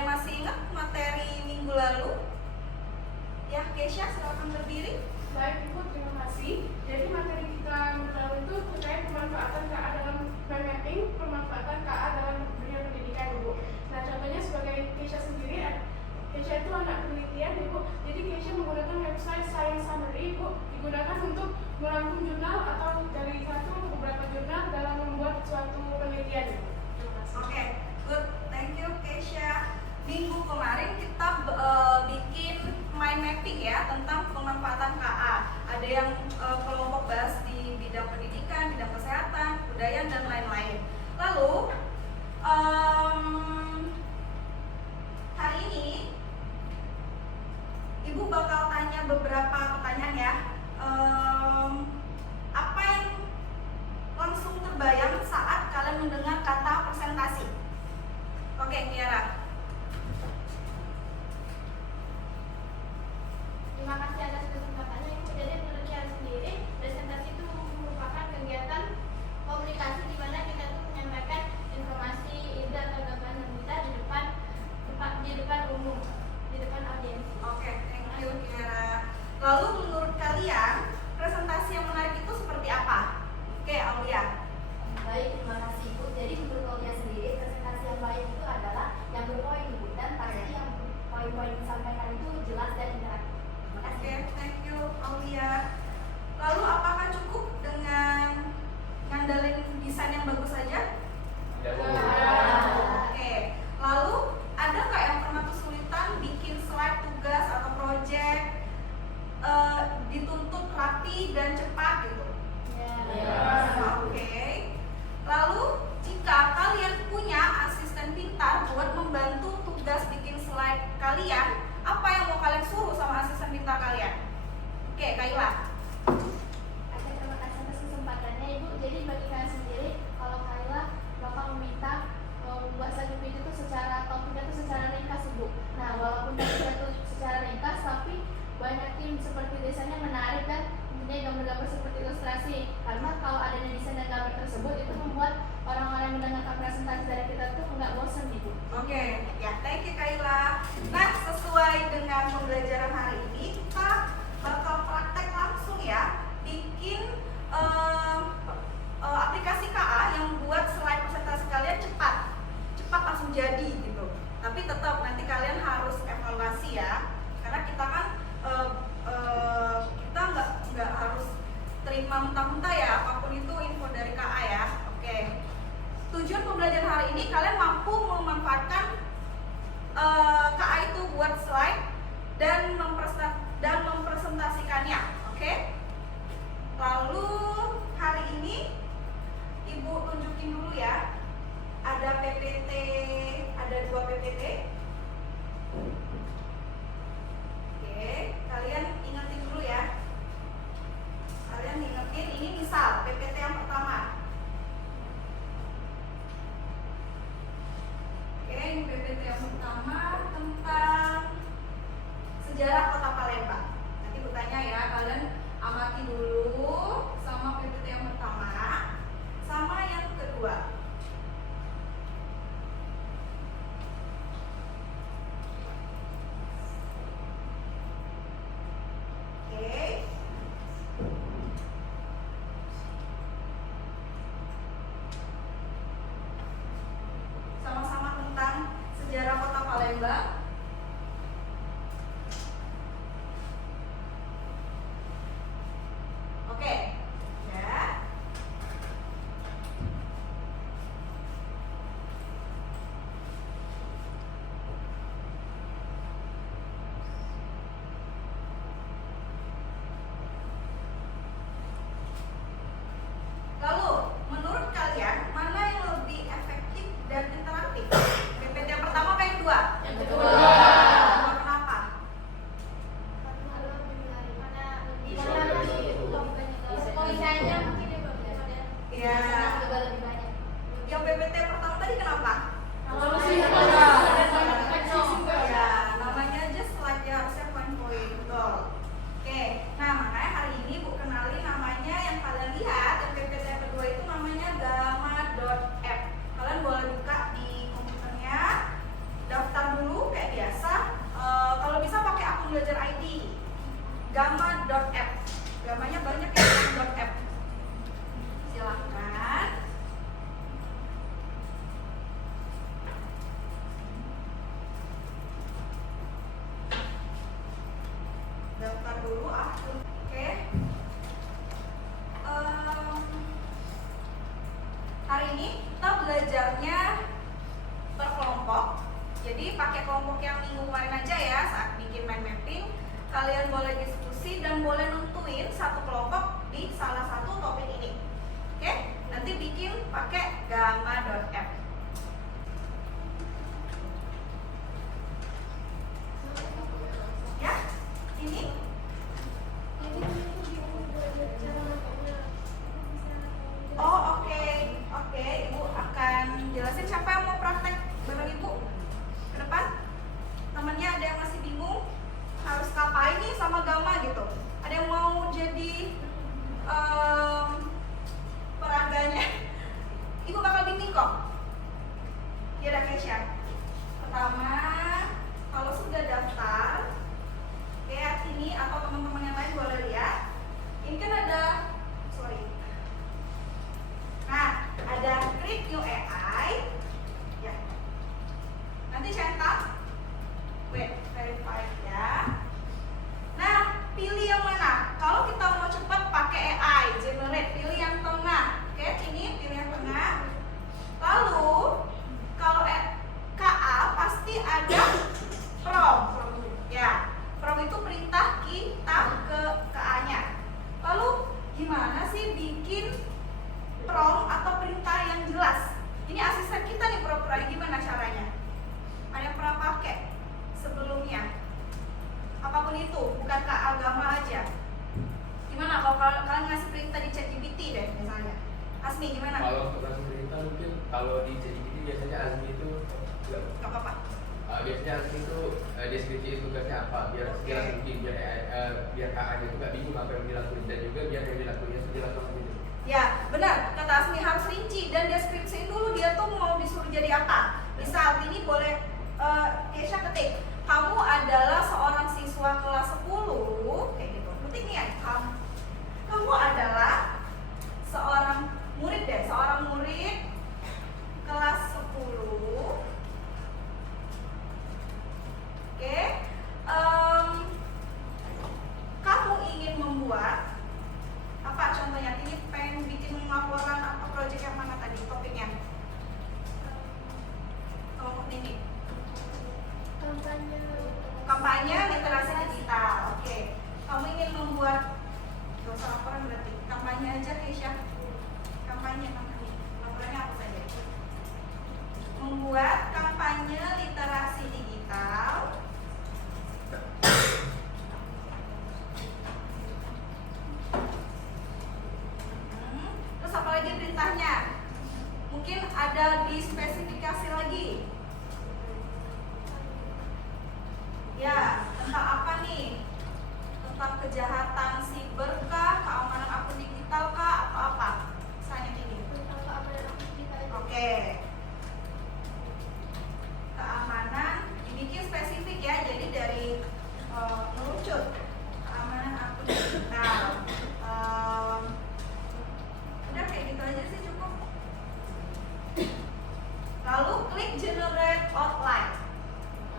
yang masih ingat materi minggu lalu? Ya, Keisha silakan berdiri. Baik Ibu, terima kasih. Jadi materi kita minggu lalu itu terkait pemanfaatan KA dalam mind mapping, pemanfaatan KA dalam dunia pendidikan Ibu. Nah contohnya sebagai Keisha sendiri, Keisha itu anak penelitian Ibu. Jadi Keisha menggunakan website Science Summary Ibu, digunakan untuk merangkum jurnal atau dari satu atau beberapa jurnal dalam membuat suatu penelitian Ibu. Terima kasih. Oke, good, thank you Keisha. Minggu kemarin kita bikin mind mapping ya tentang pemanfaatan KA. Ada yang kelompok bahas di bidang pendidikan, bidang kesehatan, kebudayaan dan lain-lain. Lalu hari ini Ibu bakal tanya beberapa pertanyaan ya. Apa yang langsung terbayang saat kalian mendengar kata presentasi? Oke, Kiara. Terima kasih atas kesempatannya Ibu. Jadi menurut saya sendiri, presentasi itu merupakan kegiatan komunikasi di mana kita tuh menyampaikan informasi, ide atau gagasan kita di depan umum, di depan audiens. Oke, thank you Kiara. Lalu menurut kalian presentasi yang menarik itu seperti apa? Oke, Aulia. Baik, terima kasih Ibu. Jadi menurut Aulia sendiri, presentasi yang baik itu adalah yang berpoin Ibu, dan pasti yang poin-poin disampaikan itu jelas dan interaktif. Terima kasih. Oke, thank you Aulia. Lalu apakah cukup dengan ngandelin desain yang bagus saja? Oke. Lalu ada nggak yang pernah kesulitan bikin slide tugas atau project dituntut rapi dan cepat gitu? Oke. Lalu jika kalian punya asisten pintar buat membantu tugas bikin slide kalian, apa yang mau kalian suruh sama asisten pintar kalian? Oke, Kaila. Oke, terima kasih atas kesempatannya Ibu. Jadi bagi kalian sendiri, kalau Kaila Bapak meminta membuat slide itu secara topiknya itu secara ringkas Ibu. Nah, walaupun topiknya itu secara ringkas, tapi banyakin seperti desainnya menarik dan mempunyai gambar-gambar seperti ilustrasi. Karena kalau adanya desain dan gambar tersebut itu membuat orang-orang yang mendengarkan presentasi dari kita tuh nggak bosan Ibu. Oke, ya, thank you Kaila. Nah, sesuai dengan pembelajaran hari ini, kita bakal praktek langsung ya, bikin aplikasi KA yang buat slide presentasi kalian cepat langsung jadi gitu. Tapi tetap nanti kalian harus evaluasi ya, karena kita kan kita nggak harus terima mentah-mentah ya apapun itu info dari KA ya. Oke. Tujuan pembelajaran hari ini kalian mampu memanfaatkan KA itu buat slide dan mempresentasikannya. Oke? Lalu hari ini Ibu tunjukin dulu ya. Ada PPT, ada 2 PPT. Oke, kalian ingetin dulu ya. Kalian ingetin ini misal PPT yang pertama. Oke, ini PPT yang pertama tentang sejarah Kota Palembang. Nanti bertanya ya, kalian amati dulu sama PPT yang pertama, sama yang kedua. Oke. Sama-sama tentang sejarah Kota Palembang. Oke, ya. Lalu, menurut kalian mana yang lebih efektif dan interaktif? PPT yang pertama apa yang kedua? Yang kedua. Kenapa? Karena lebih menarik, karena lebih Poin-poinnya mungkin dia berbeda. Iya. Juga lebih banyak. Yang PPT yang pertama tadi kenapa? Ya, namanya aja slide ya, harusnya poin-poin. Betul. Oke, nah makanya hari ini Bu kenalin namanya yang kalian lihat, yang PPT yang kedua itu namanya Gamma.app. Kalian boleh buka di komputernya, daftar dulu kalian boleh diskusi dan boleh nentuin satu kelompok di salah satu topik ini. Oke, nanti bikin pakai gamma.f. Ya, ini oh oke, Ibu akan jelasin. Siapa yang mau praktek bareng Ibu ke depan? Temennya ada yang masih bingung harus ngapain nih sama gamma gitu? Ada yang mau jadi peraganya? Ibu bakal bimbing kok. Ya udah Kesha. Pertama, kalau sudah daftar, kayak ini atau teman-teman yang lain boleh lihat. Ini kan ada, nah, ada create new AI. Ya. Nanti centang. Wait, verify ya. Nah, pilih yang mana? Kalau kita mau cepat pakai AI, generate, pilih yang tengah. Oke, ini pilih yang tengah. Lalu, kalau KA pasti ada from. Ya, from itu perintah kita ke KA-nya. Lalu, gimana sih bikin prompt atau perintah yang jelas? Ini asisten kita nih pura-pura, gimana caranya? Ada yang pernah pakai sebelumnya? Apapun itu, bukan ke agama aja. Gimana kalau kalian ngasih perintah di ChatGPT deh misalnya? Asmi gimana? Kalau untuk ngasih perintah mungkin kalau di ChatGPT biasanya Azmi itu Gak apa-apa. biasanya Azmi itu deskripsi tugasnya apa biar sejelas mungkin biar kakaknya juga bingung apa yang dilakuin dan juga biar yang dilakuin sejelas mungkin. Ya, benar. Kata Asmi harus rinci dan deskripsiin dulu dia tuh mau disuruh jadi apa. Misal ini boleh Kesha ketik, kamu adalah seorang siswa kelas 10, kayak gitu. Ketik nih ya, kamu adalah seorang murid kelas 10. Oke. Kamu ingin membuat apa contohnya? Ini pengen bikin laporan atau proyek yang mana tadi topiknya? Kelompok ini. Kampanye literasi digital. Oke. Kamu ingin membuat, gak usah laporan berarti, kampanye aja Kesha. Kampanye. Laporannya apa saja? Membuat kampanye literasi digital. Terus apa lagi perintahnya? Mungkin ada di spesifikasi lagi. Ya, tentang apa nih? Tentang kejahatan siber kah, keamanan akun digital kah, atau apa? Misalnya ini. Oke. Keamanan dibikin spesifik ya, jadi dari merucut keamanan akun digital. Udah kayak gitu aja sih cukup. Lalu klik generate outline.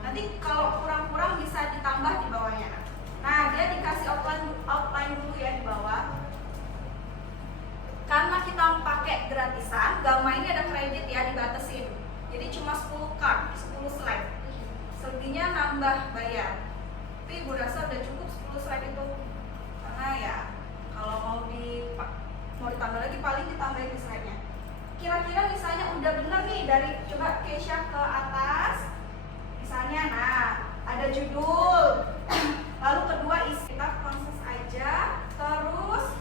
Nanti kalau kurang-kurang bisa ditambah di bawahnya. Nah, dia dikasih outline dulu ya di bawah. Karena kita pakai gratisan, Gamma ini ada kredit ya, dibatasin. Jadi cuma 10 card, 10 slide. Selebihnya nambah bayar. Tapi Ibu rasa udah cukup 10 slide itu. Karena ya kalau mau ditambah lagi paling ditambahin slide-nya. Kira-kira misalnya udah bener nih dari coba Kesha ke atas. Misalnya, nah ada judul, lalu kedua isi, kita proses aja, terus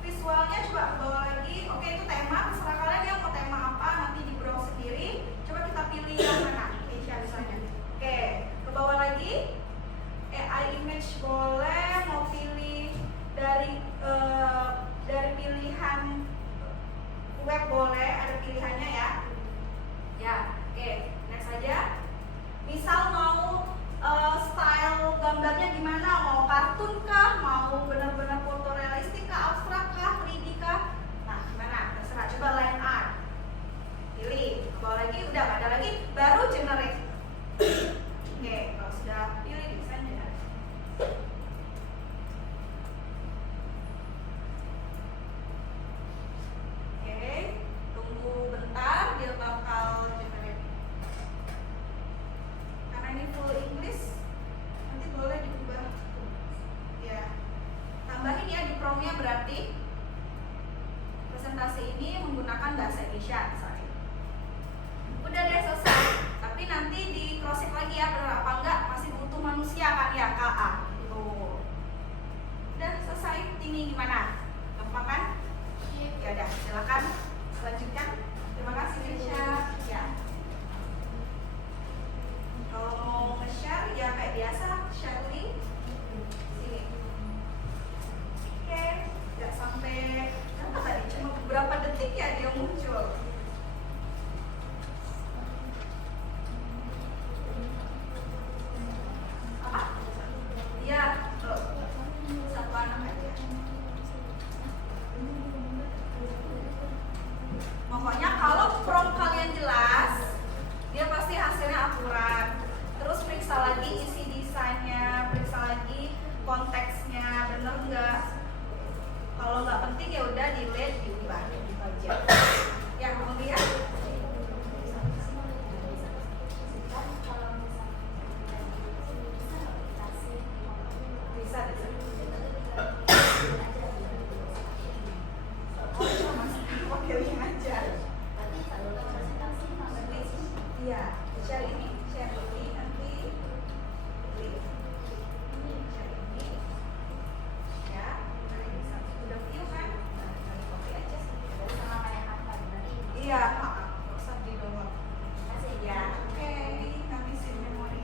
visualnya coba ke bawah lagi. Oke, itu tema, terserah kalian yang mau tema apa, nanti di browse sendiri. Coba kita pilih yang mana, Kesha misalnya. Oke, ke bawah lagi, AI image boleh, mau pilih dari pilihan web boleh, ada pilihannya ya. Ya, oke, next aja. Misal mau style gambarnya gimana, mau kartun kah, mau benar-benar foto realistik kah, abstrak kah, 3D kah. Nah, gimana? Terserah, coba line art. Pilih, ke bawah lagi, udah gak ada lagi, baru generate. Oke, kalau sudah pilih desain generate. Oke, tunggu bentar, dia bakal generate. Karena sini gimana? Gampang kan? Ya udah, silakan lanjutkan. Terima kasih Keisha. Ya. Kalau mau nge-share ya kayak biasa, share link sini. Oke, nggak sampai berapa tadi? Cuma beberapa detik ya dia muncul. Apa? Iya, tuh. Satu anak aja. Pokoknya kalau prompt kalian jelas, dia pasti hasilnya akurat. Terus periksa lagi isi desainnya, periksa lagi konteksnya, bener nggak? Kalau nggak penting ya udah delete, diubah gitu aja. Ya kemudian bisa oh cuma wakilnya aja. Iya, share ini nanti klik share ini ya. Nah ini udah view kan? Nah kali copy aja. Iya, nggak usah di download. Ya, oke, ngabisin memori.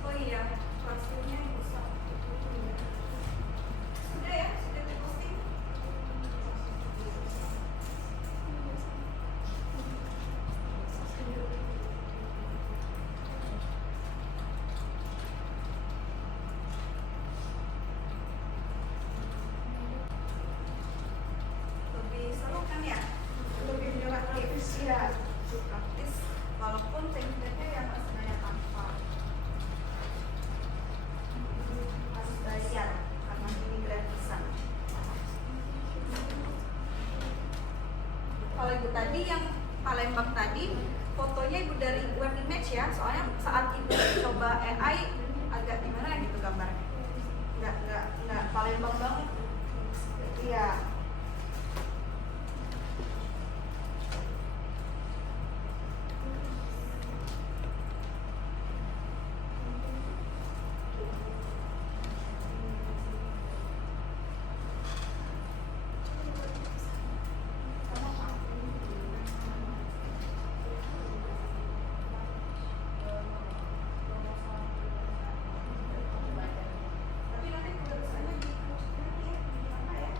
Oh iya, hasilnya bisa. Sudah ya, sudah diposting. Lebih seru kan ya? Lebih interaktif ya, praktis. Walaupun template-nya yang masih banyak tanpa. Harus bayar karena ini gratisan. Kalau ibu tadi yang Palembang tadi fotonya ibu dari web image ya, soalnya saat ibu coba AI agak gimana gitu gambarnya, nggak Palembang banget. Iya. Tapi nanti tulisannya di apa ya?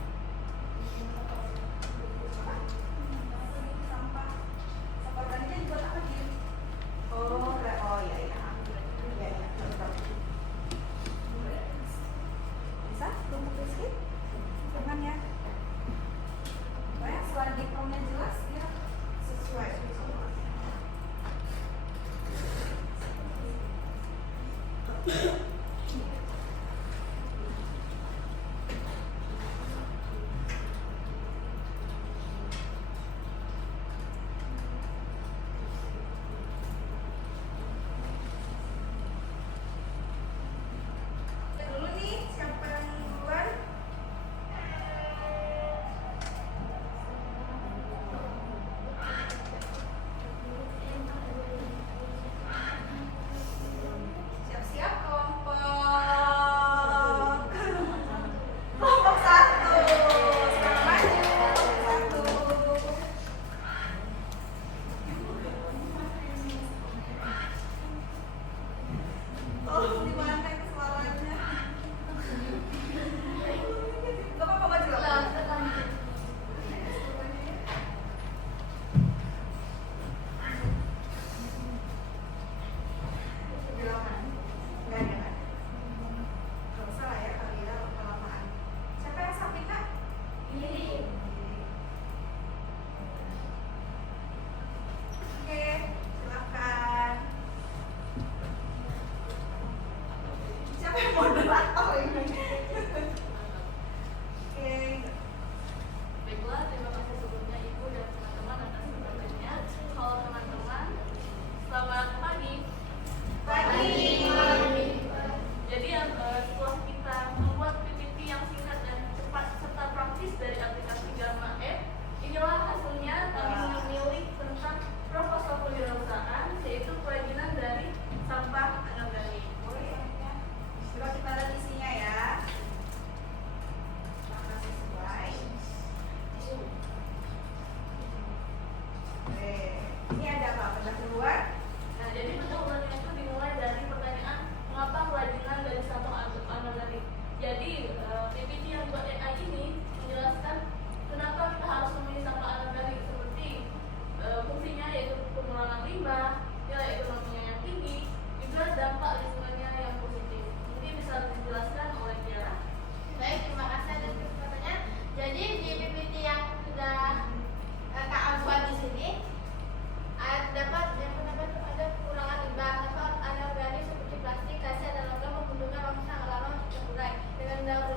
Jadi PPT yang buat AI ini menjelaskan kenapa kita harus memilih sampah anorganik seperti fungsinya yaitu pengurangan limbah, nilai ekonominya yang tinggi, juga dampak lingkungannya yang positif. Mungkin bisa dijelaskan oleh Tiara. Baik, terima kasih atas kesempatannya. Jadi di PPT yang sudah Kak buat di sini dapat yang pertama itu ada pengurangan limbah, dapat anorganik seperti plastik, kaca dan logam membutuhkan waktu sangat lama untuk terurai. Dengan daur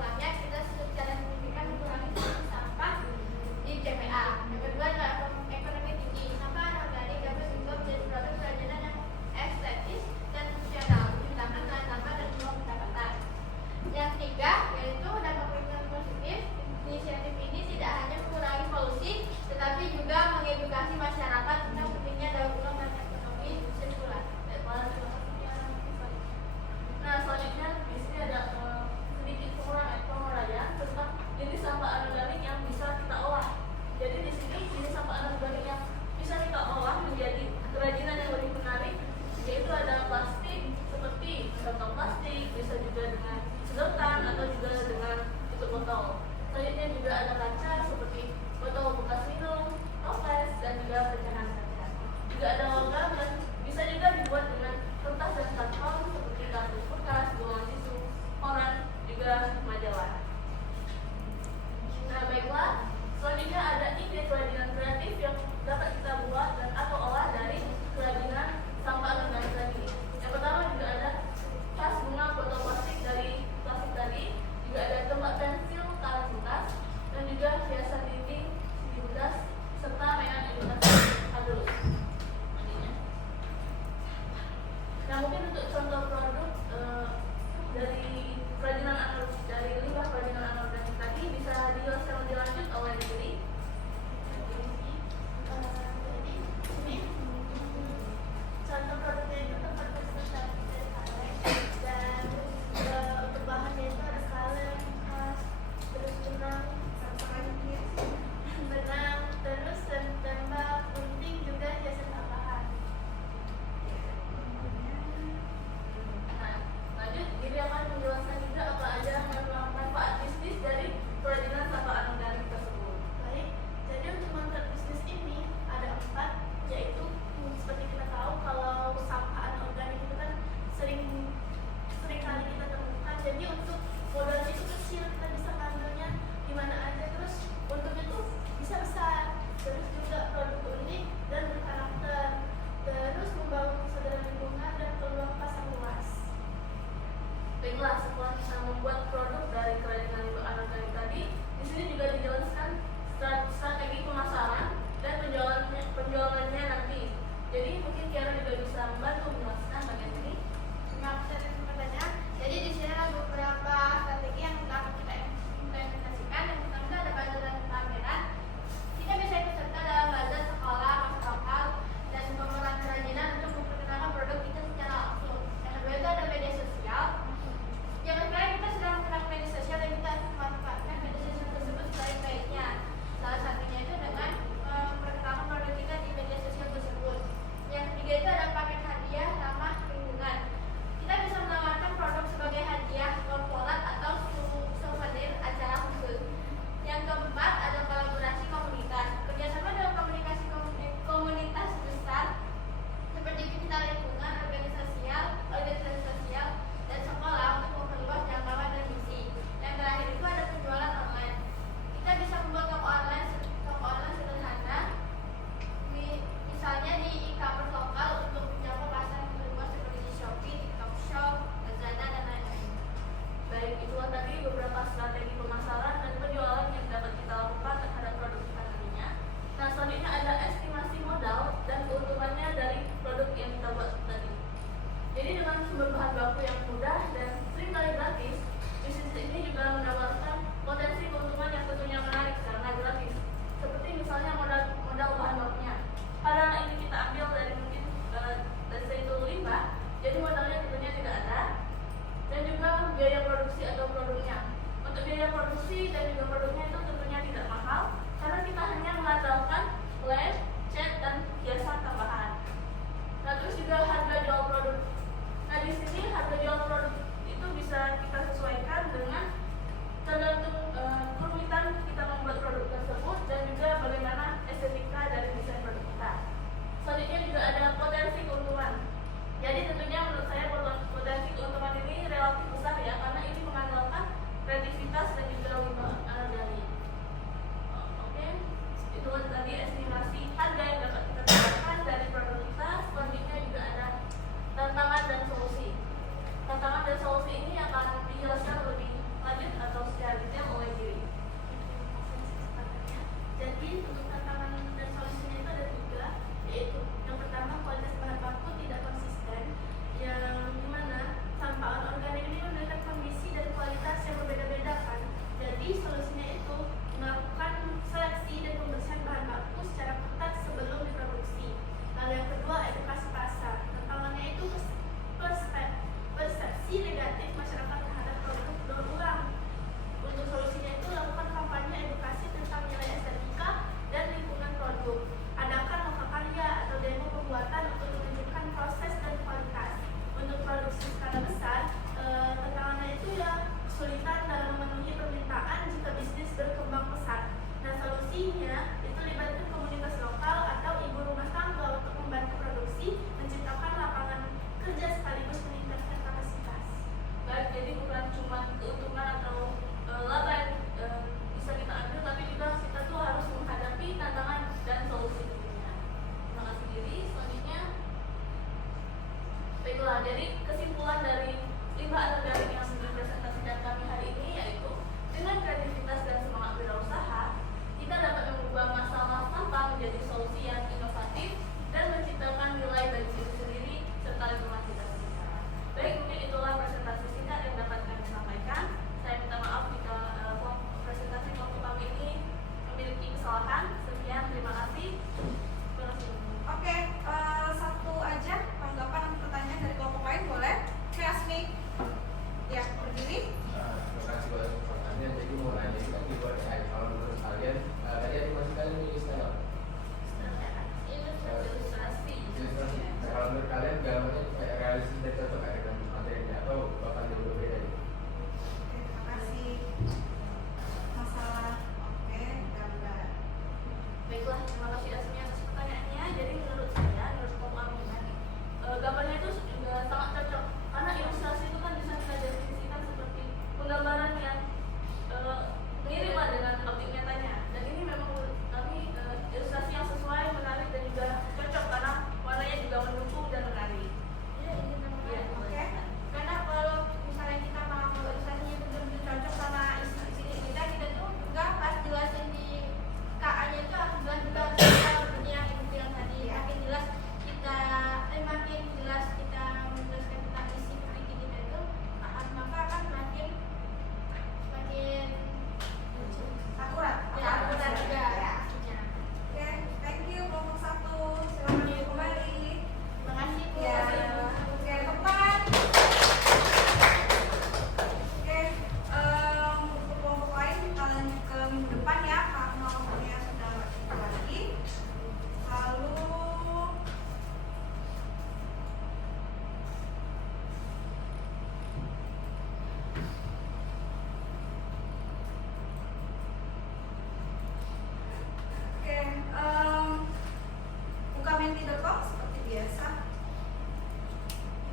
biasa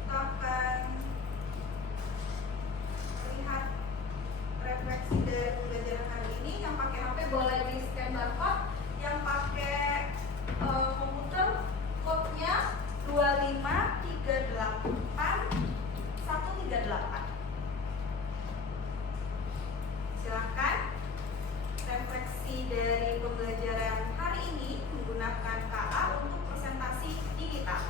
kita akan lihat refleksi dari pembelajaran hari ini. Yang pakai HP boleh di scan barcode, yang pakai komputer code-nya 2538138. Silakan refleksi dari pembelajaran hari ini menggunakan KA untuk presentasi digital.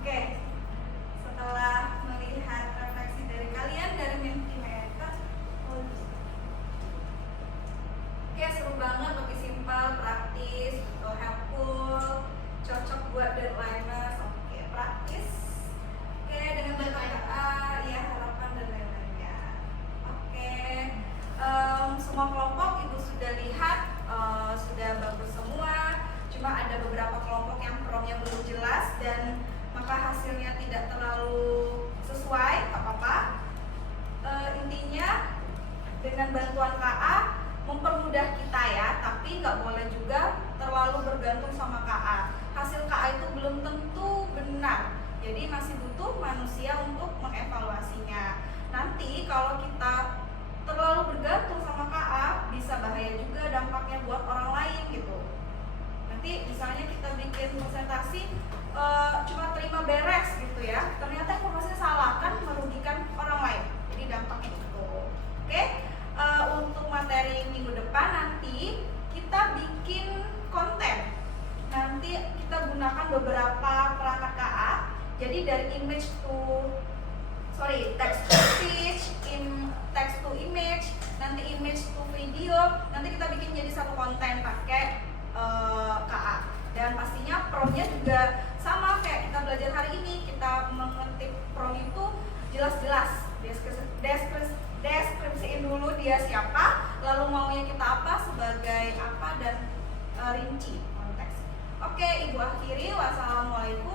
Oke, setelah melihat refleksi dari kalian dari Mentimeter, oke, seru banget, lebih simpel, praktis, helpful, cocok buat deadliners. Oke, praktis. Oke, dengan BKA, ya harapan dan lain-lainnya. Oke, semua kelompok ibu sudah lihat, sudah bagus semua. Cuma ada beberapa kelompok yang promnya belum jelas dan maka hasilnya tidak terlalu sesuai, apa-apa. Intinya dengan bantuan KA mempermudah kita ya, tapi nggak boleh juga terlalu bergantung sama KA. Hasil KA itu belum tentu benar, jadi masih butuh manusia untuk mengevaluasinya. Nanti kalau kita terlalu bergantung sama KA bisa bahaya juga dampaknya buat orang lain gitu. Nanti misalnya kita bikin presentasi cuma terima beres gitu ya, ternyata informasinya salah, kan merugikan orang lain, jadi dampaknya itu. Oke, untuk materi minggu depan nanti kita bikin konten. Nanti kita gunakan beberapa perangkat KA, jadi dari text to speech, text to image, nanti image to video, nanti kita bikin jadi satu konten pakai KA. Dan pastinya promnya juga sama kayak kita belajar hari ini, kita mengetik prom itu jelas-jelas, deskripsiin dulu dia siapa, lalu maunya kita apa, sebagai apa, dan rinci konteks. Oke, ibu akhiri. Wassalamualaikum